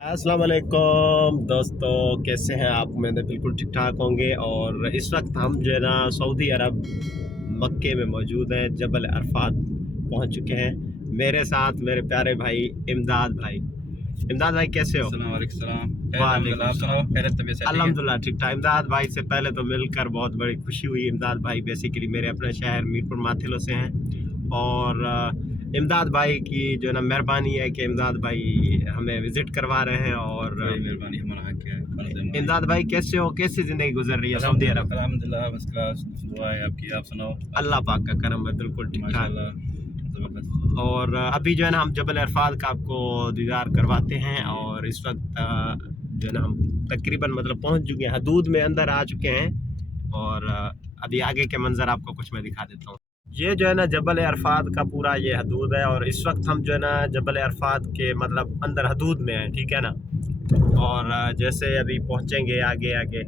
अस्सलाम वालेकुम दोस्तों, कैसे हैं आप? मैंने बिल्कुल ठीक ठाक होंगे। और इस वक्त हम जो है ना सऊदी अरब मक्के में मौजूद हैं, जबल अरफात पहुंच चुके हैं। मेरे साथ मेरे प्यारे भाई इमदाद भाई। इमदाद भाई कैसे हो? अल्हम्दुलिल्लाह ठीक ठाक। इमदाद भाई से पहले तो मिलकर बहुत बड़ी खुशी हुई। इमदाद भाई बेसिकली मेरे अपने शहर मीरपुर माथिलो से हैं। और इमदाद भाई की जो है ना मेहरबानी है कि इमदाद भाई हमें विज़िट करवा रहे हैं। और मेहरबानी हमारा हक है। इमदाद भाई कैसे हो? कैसी ज़िंदगी गुजर रही है सऊदी अरब? अल्हम्दुलिल्लाह फर्स्ट क्लास दुआ है आपकी, आप सुनाओ। अल्लाह पाक का करम है, बिल्कुल ठीक ठाक। माशाल्लाह। और अभी जो है ना हम जबल अरफात का आपको दीदार करवाते हैं। और इस वक्त जो है ना हम तकरीबन मतलब पहुंच चुके हैं, हदूद में अंदर आ चुके हैं। और अभी आगे के मंजर आपको कुछ मैं दिखा देता हूँ। ये जो है ना जबल अरफात का पूरा ये हदूद है। और इस वक्त हम जो है ना जबल अरफात के मतलब अंदर हदूद में हैं, ठीक है ना। और जैसे अभी पहुँचेंगे आगे आगे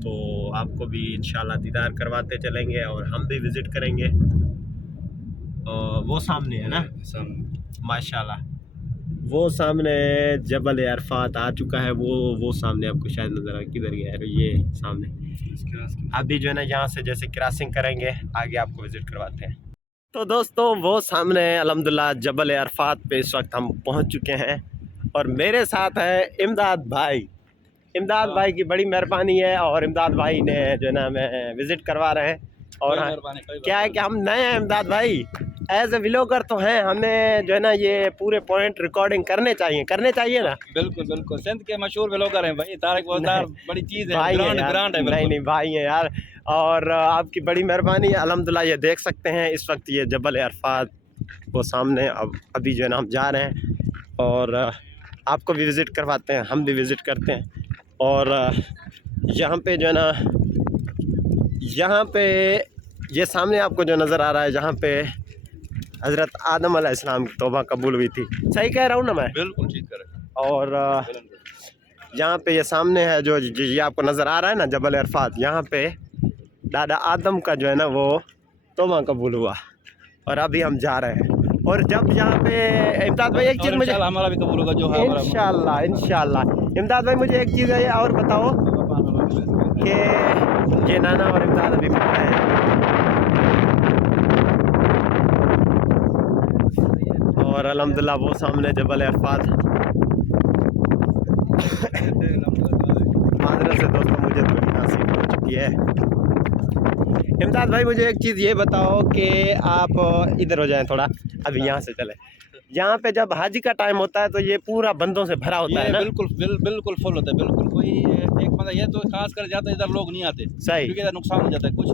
तो आपको भी इंशाल्लाह दीदार करवाते चलेंगे और हम भी विज़िट करेंगे। वो सामने है ना, माशाल्लाह वो सामने जबल अरफात आ चुका है। वो सामने आपको शायद नज़र आ, किधर गया है ये सामने। अभी जो है ना यहाँ से जैसे क्रॉसिंग करेंगे आगे आपको विज़िट करवाते हैं। तो दोस्तों वो सामने अल्हम्दुलिल्लाह जबल अरफात पे इस वक्त हम पहुँच चुके हैं। और मेरे साथ है इमदाद भाई। इमदाद भाई की बड़ी मेहरबानी है और इमदाद भाई ने जो है ना हमें विज़िट करवा रहे हैं। और क्या है कि हम नए हैं इमदाद भाई, एज ए व्लॉगर तो हैं, हमें जो है ना ये पूरे पॉइंट रिकॉर्डिंग करने चाहिए ना। बिल्कुल बिल्कुल, सिंध के मशहूर व्लॉगर हैं भाई, तारिक वफादार। बड़ी चीज़ है, भाई ग्रांड है ग्रांड है। नहीं भाई है यार। और आपकी बड़ी मेहरबानी है। अल्हम्दुलिल्लाह ये देख सकते हैं इस वक्त ये जबल अरफात वो सामने। अब अभी जो है ना हम जा रहे हैं और आपको भी विज़िट करवाते हैं, हम भी विज़िट करते हैं। और यहाँ पे जो है ना यहाँ पे ये सामने आपको जो नज़र आ रहा है जहाँ पे हज़रत आदम अलैहिस्सलाम की तौबा कबूल हुई थी। सही कह रहा हूँ ना मैं? बिल्कुल ठीक करें। और यहाँ पे ये सामने है जो ये आपको नज़र आ रहा है ना जबल अरफात, यहाँ पे दादा आदम का जो है ना वो तौबा कबूल हुआ। और अभी हम जा रहे हैं। और जब यहाँ पे इमदाद भाई एक चीज़ मुझे, हमारा भी कबूल होगा जो है इंशाल्लाह इंशाल्लाह। इमदाद भाई मुझे एक चीज़ है और बताओ कि ये नाना और इमदाद अभी मिल रहे हैं। और अल्हम्दुलिल्लाह वो सामने जबल अरफात। मादरत से दोस्तों मुझे थोड़ी खांसी हो चुकी है। इमदाद भाई मुझे एक चीज़ ये बताओ कि आप इधर हो जाएं थोड़ा, अभी यहाँ से चले। यहाँ पे जब हाजी का टाइम होता है तो ये पूरा बंदों से भरा होता है ना? बिल्कुल फुल होता है। बिल्कुल कोई एक बंदा ये तो खास कर जाता है, इधर लोग नहीं आते सही, क्योंकि इधर नुकसान हो जाता है। कुछ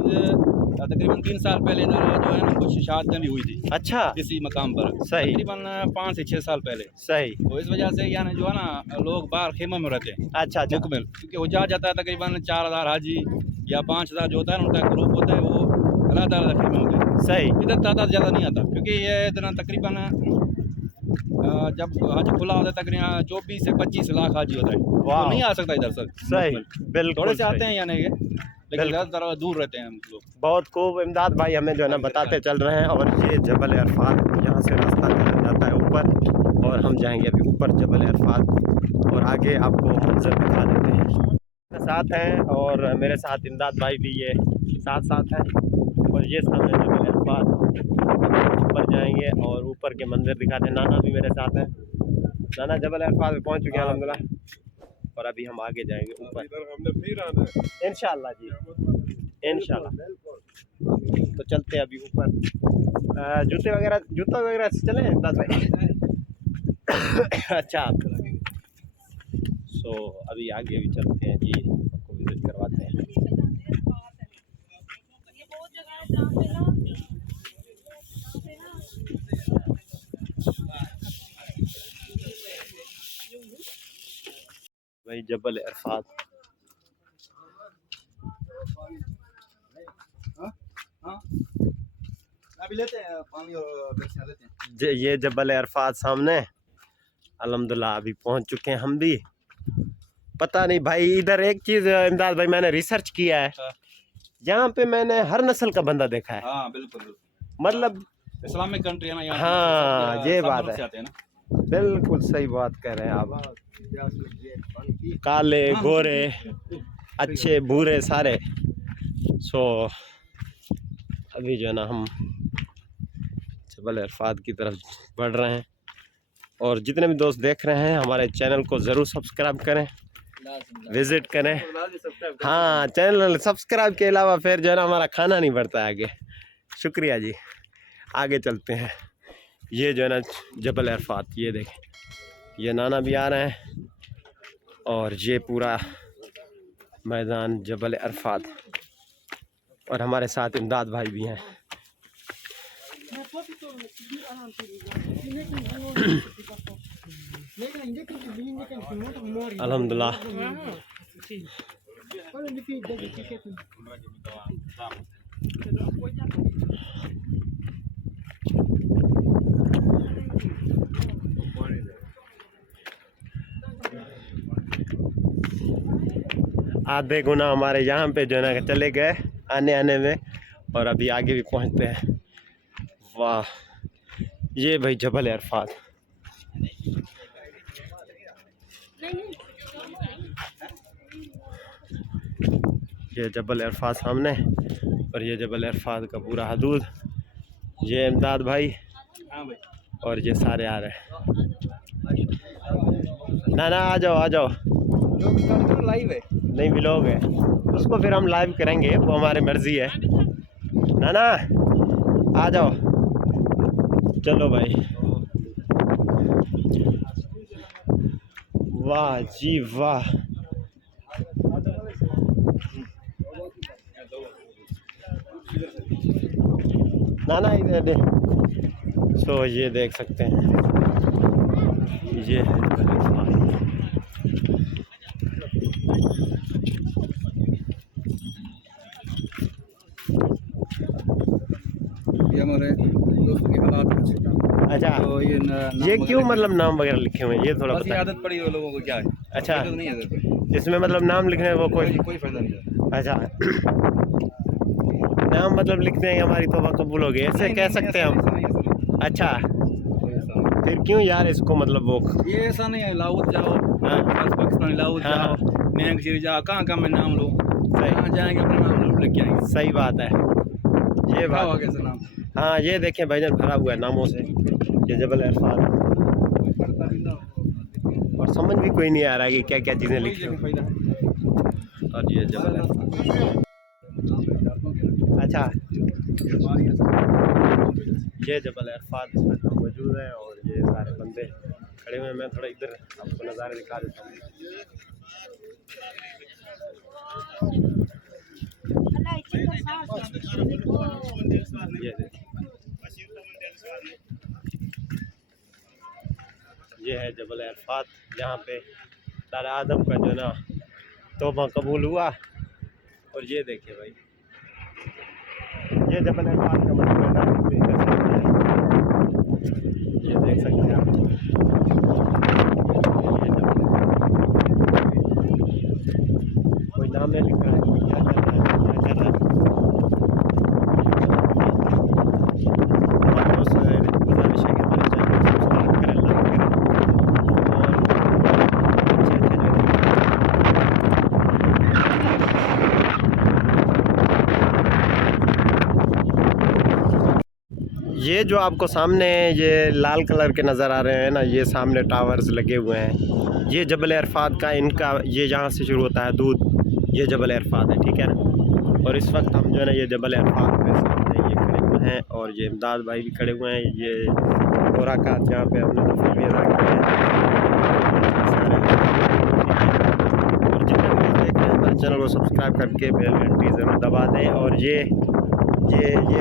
तकरीबन 3 साल पहले इधर जो है ना कुछ शादियाँ भी हुई थी। अच्छा, किसी मकाम पर सही, तकरीबन 5 से 6 साल पहले। सही। तो इस वजह से यानी जो है ना लोग बाहर खेमा में रहते हैं। अच्छा अच्छा, मुकमिल क्योंकि वो जाता है तकरीबन 4000 हाजी या 5000 जो होता है ना उनका ग्रुप होता है, वो अलग-अलग खेमे होते हैं। सही, इधर तादाद ज़्यादा नहीं आता क्योंकि ये इधर तकरीबन जब हज खुला होता है तकरीबन 24 से 25 लाख हाजी होता है। तो नहीं आ सकता इधर सर। सही, बिल्कुल थोड़े से आते सही। हैं यानी ये, लेकिन ज़्यादातर दूर रहते हैं हम लोग। बहुत खूब इमदाद भाई हमें जो है ना बताते चल रहे हैं। और ये जबल अरफात, यहाँ से रास्ता चला जाता है ऊपर और हम जाएंगे अभी ऊपर जबल अरफात और आगे आपको मंजर दिखा देते हैं। मेरे साथ हैं और मेरे साथ इमदाद भाई भी ये साथ हैं। और ये सामने जबल अरफात, ऊपर जाएंगे और ऊपर के मंजर दिखाते हैं। नाना भी मेरे साथ हैं। नाना जबल अरफात में पहुँच चुके हैं अल्हम्दुलिल्लाह। और अभी हम आगे जाएंगे ऊपर, हमने फिर आना है इंशाल्लाह जी, इंशाल्लाह। तो चलते हैं अभी ऊपर। जूता वगैरह से चले इमदाद भाई? अच्छा, सो अभी आगे भी चलते हैं जी, आपको विजिट करवाते हैं। भाई जबल अरफात, अभी लेते हैं पानी और लेते हैं। ये जबल अरफात सामने अल्हम्दुलिल्लाह अभी पहुंच चुके हैं हम भी। पता नहीं भाई, इधर एक चीज़ इमदाद भाई मैंने रिसर्च किया है, यहाँ पे मैंने हर नस्ल का बंदा देखा है। हाँ बिल्कुल, मतलब इस्लामिक कंट्री है ना यहाँ। हाँ ये बात है। बिल्कुल सही बात कह रहे हैं आप। काले गोरे अच्छे बुरे सारे। सो अभी जो है ना हम जबल अरफात की तरफ बढ़ रहे हैं, और जितने भी दोस्त देख रहे हैं हमारे चैनल को ज़रूर सब्सक्राइब करें, विज़िट करें। हाँ, चैनल सब्सक्राइब के अलावा फिर जो है ना हमारा खाना नहीं बढ़ता आगे। शुक्रिया जी। आगे चलते हैं। ये जो है ना जबल अरफात, ये देखें, ये नाना भी आ रहे हैं, और ये पूरा मैदान जबल अरफात, और हमारे साथ इमदाद भाई भी हैं। अल्हम्दुलिल्लाह। आधे गुना हमारे यहाँ पे जो है ना चले गए आने में, और अभी आगे भी पहुँचते हैं। वाह, ये भाई जबल अरफात। ये जबल अरफात सामने, और ये जबल अरफात का पूरा हदूद। ये इमदाद भाई और ये सारे आ रहे हैं। ना आ जाओ आ जाओ। लाइव है नहीं, व्लॉग है, उसको फिर हम लाइव करेंगे, वो हमारी मर्जी है। ना आ जाओ, चलो भाई। वाह जी वाह। ना इधर दे। सो ये देख सकते हैं, ये है ये हमारे दोस्त के हालात। अच्छा, तो ये क्यों मतलब नाम वगैरह लिखे हुए हैं, ये थोड़ा बस आदत पड़ी है लोगों को, क्या है। अच्छा, तो नहीं है इसमें मतलब नाम लिखने वो कोई फायदा नहीं है। अच्छा, नाम मतलब लिखते हैं हमारी तौबा कबूल हो गई, ऐसे कह सकते हैं हम। अच्छा, फिर क्यों यार इसको मतलब वो, ये ऐसा नहीं है। लाहौर जाओ, पाकिस्तान लाहौर जाओ, नैंग शरीफ जाओ, कहाँ मैं नाम लो, कहाँ जाएंगे अपना नाम लो लेके आएंगे। सही बात है, ये बात कैसे नाम। हाँ, ये देखें भाईजान भरा हुआ है नामों से, ये जबल अरफात, और समझ भी कोई नहीं आ रहा है कि क्या क्या चीज़ें लिखी हैं। और ये जबल अरफात। अच्छा, ये जबल अरफात मौजूद है, और ये सारे बंदे खड़े हुए हैं। मैं थोड़ा इधर आपको नज़ारे दिखा देता हूँ। ये देखिए, ये है जबल अरफात, जहाँ पे तारा आदम का जो ना तौबा कबूल हुआ। और ये देखिए भाई, ये जबल अरफात का मतलब ये देख सकते हैं आप। कोई नाम नहीं लिखा है, क्या कर रहा है, क्या कर रहा है। गुजारिश है कि हमारे चैनल को सब्सक्राइब करें, लाइक करें, ये जो आपको सामने ये लाल कलर के नज़र आ रहे हैं ना, ये सामने टावर्स लगे हुए हैं। ये जबल अरफात का, इनका ये यहाँ से शुरू होता है दूध, ये जबल अरफात है, ठीक है ना। और इस वक्त हम जो है ना ये जबल अरफात के सामने ये खड़े हुए हैं, और ये इमदाद भाई भी खड़े हुए हैं। ये गोराकात जहाँ पे हमने नफल भी अदा किए हैं सारे। और जितने भी देख रहे हैं हमारे चैनल को सब्सक्राइब करके बेल घंटी ज़रूर दबा दें। और ये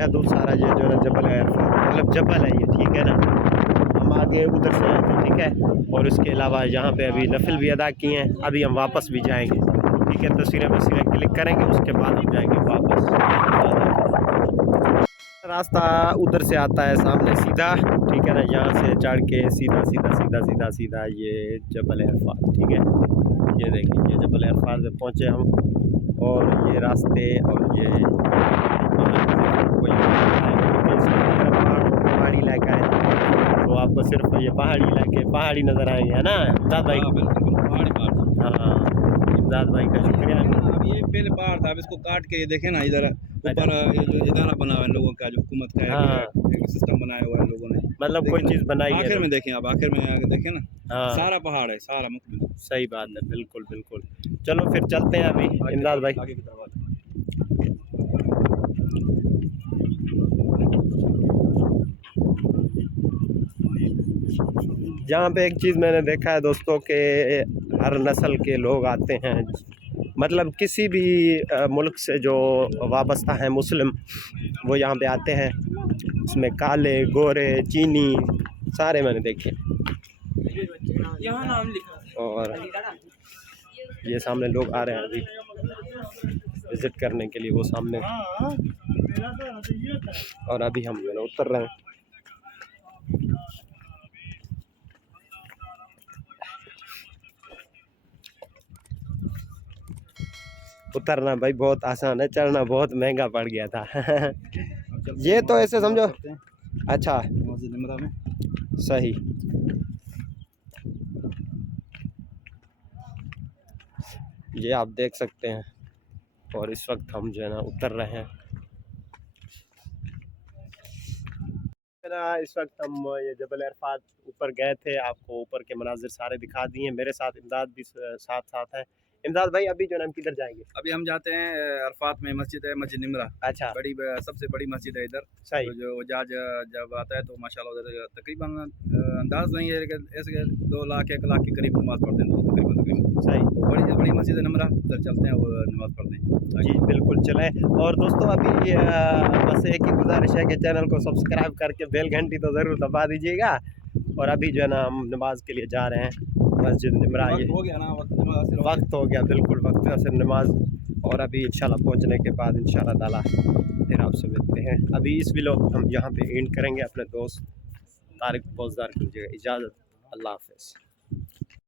हदूद सारा ये जो है ना जबल अरफात मतलब जबल है ये, ठीक है ना। हम आगे उधर से आए थे, ठीक है। और इसके अलावा यहाँ पे अभी नफल भी अदा किए हैं, अभी हम वापस भी जाएंगे, ठीक है। तस्वीरें क्लिक करेंगे, उसके बाद हम जाएंगे वापस। रास्ता उधर से आता है सामने सीधा, ठीक है ना। यहाँ से चढ़ के सीधा सीधा सीधा सीधा सीधा ये जबल अरफात, ठीक है। ये देखिए, ये जबल अरफात में पहुँचे हम, और ये रास्ते और ये पहाड़ी इलाका है, तो आपको सिर्फ ये पहाड़ी इलाके पहाड़ी नज़र आएंगे, है ना इमदाद भाई? हाँ बिल्कुल पहाड़ी पहाड़। हाँ, इमदाद भाई का शुक्रिया। अब ये पहले पहाड़ था, अब इसको काट के ये देखे ना इधर ऊपर ये जो इदारा बना हुआ है लोगों का, जो हुकूमत का हाँ। एक सिस्टम बनाया हुआ है लोगों ने। मतलब कोई चीज़ बनाई है आखिर तो। में देखें, आप आखिर में आगे देखें ना, हाँ सारा पहाड़ है, सारा मुख्तलिफ। सही बात है, बिल्कुल बिल्कुल। चलो फिर चलते हैं अभी इमदाद भाई। आगे की तरफ आते हैं। यहाँ पे एक चीज़ मैंने देखा है दोस्तों कि हर नस्ल के लोग आते हैं, मतलब किसी भी मुल्क से जो वाबस्ता है मुस्लिम, वो यहाँ पे आते हैं। इसमें काले गोरे चीनी सारे मैंने देखे। यहाँ नाम लिखा और ये सामने लोग आ रहे हैं अभी विज़िट करने के लिए, वो सामने। और अभी हम जो है उतर रहे हैं। उतरना भाई बहुत आसान है, चढ़ना बहुत महंगा पड़ गया था। ये तो ऐसे समझो। अच्छा मस्जिद निमरा में। सही। ये आप देख सकते हैं। और इस वक्त हम जो है ना उतर रहे हैं। इस वक्त हम ये जबल अरफात ऊपर गए थे, आपको ऊपर के मनाजिर सारे दिखा दिए। मेरे साथ इमदाद भी साथ साथ है। इमदाद भाई अभी जो है हम किधर जाएंगे? अभी हम जाते हैं अरफात में मस्जिद है, मस्जिद निमरा। अच्छा बड़ी सबसे बड़ी मस्जिद है इधर। सही। तो जो जहाज जब आता है तो माशाल्लाह उधर तकरीबन अंदाज नहीं है लेकिन ऐसे 2 लाख 1 लाख के करीब नमाज पढ़ते हैं, तो तकरीबन सही। तो बड़ी बड़ी मस्जिद है निमरा, उधर चलते हैं और नमाज पढ़ते हैं। जी बिल्कुल चलें। और दोस्तों अभी बस एक ही गुजारिश है कि चैनल को सब्सक्राइब करके बेल घंटी तो ज़रूर दबा दीजिएगा। और अभी जो है ना हम नमाज के लिए जा रहे हैं मस्जिद निमरा। ये वक्त हो गया ना, वक्त हो गया, बिल्कुल वक्त है असर नमाज। और अभी इंशाल्लाह पहुंचने के बाद इंशाल्लाह ताला फिर आपसे मिलते हैं। अभी इस व्लॉग हम यहाँ पे एंड करेंगे। अपने दोस्त तारिक पोजदार को दीजिएगा इजाज़त। अल्लाह हाफ़िज़।